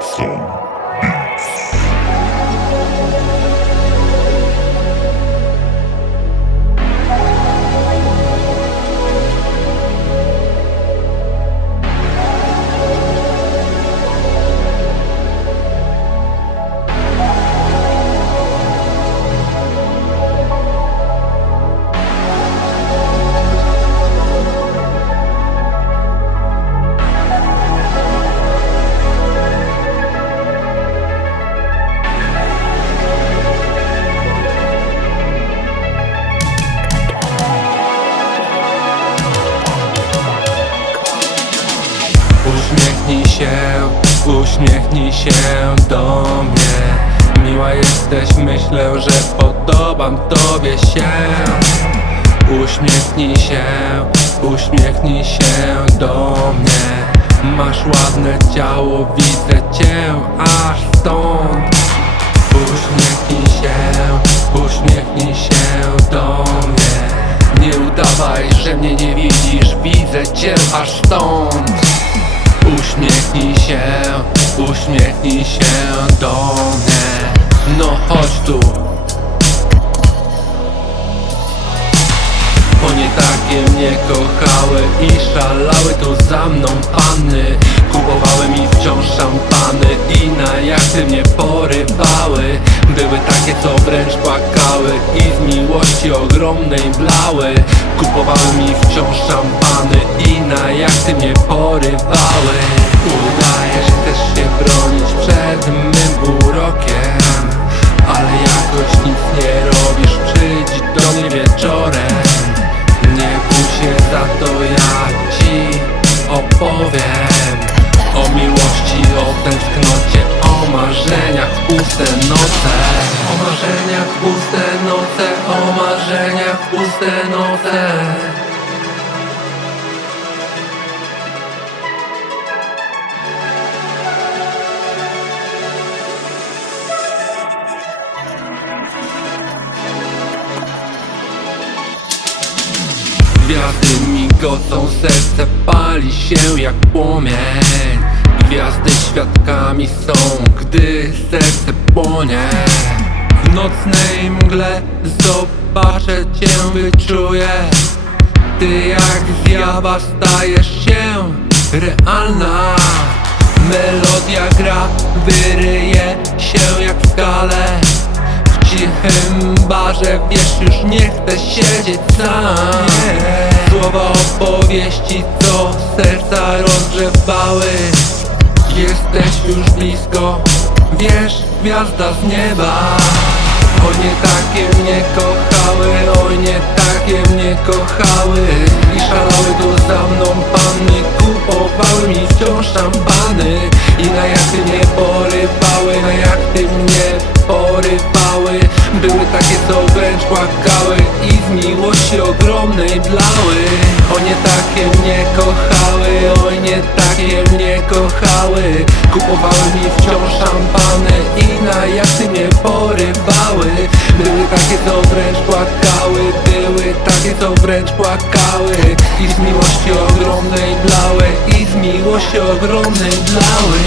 Hearthstone. Uśmiechnij się, uśmiechnij się do mnie. Miła jesteś, myślę, że podobam tobie się. Uśmiechnij się, uśmiechnij się do mnie. Masz ładne ciało, widzę cię aż stąd. Uśmiechnij się, uśmiechnij się do mnie. Nie udawaj, że mnie nie widzisz, widzę cię aż stąd Uśmiechnij się, uśmiechnij się do mnie. No chodź tu mnie kochały i szalały tu za mną panny. Kupowały mi wciąż szampany i na jachty mnie porywały. Były takie co wręcz płakały i z miłości ogromnej blały. Kupowały mi wciąż szampany i na jachty mnie porywały puste noce. O marzeniach puste noce, o marzeniach puste noce. Gwiazdy migocą, serce pali się jak płomień Gwiazdy świadkami są, gdy serce płonie. W nocnej mgle zobaczę cię, wyczuję. Ty jak zjawa stajesz się realna. Melodia gra, wyryje się jak w skale. W cichym barze Wiesz już nie chcę siedzieć sam. Słowa opowieści co serca rozgrzewały Jesteś już blisko Wiesz gwiazda z nieba. Oj nie takie mnie kochały Oj nie takie mnie kochały. I szalały tu za mną panny Kupowały mi wciąż szampany. I na jachty mnie porywały Na jachty mnie porywały. Były takie co wręcz płakały I z miłości ogromnej blały. O nie takie mnie kochały takie mnie kochały Kupowały mi wciąż szampany I na jachty mnie porywały. Były takie co wręcz płakały Były takie co wręcz płakały. I z miłości ogromnej blały I z miłości ogromnej blały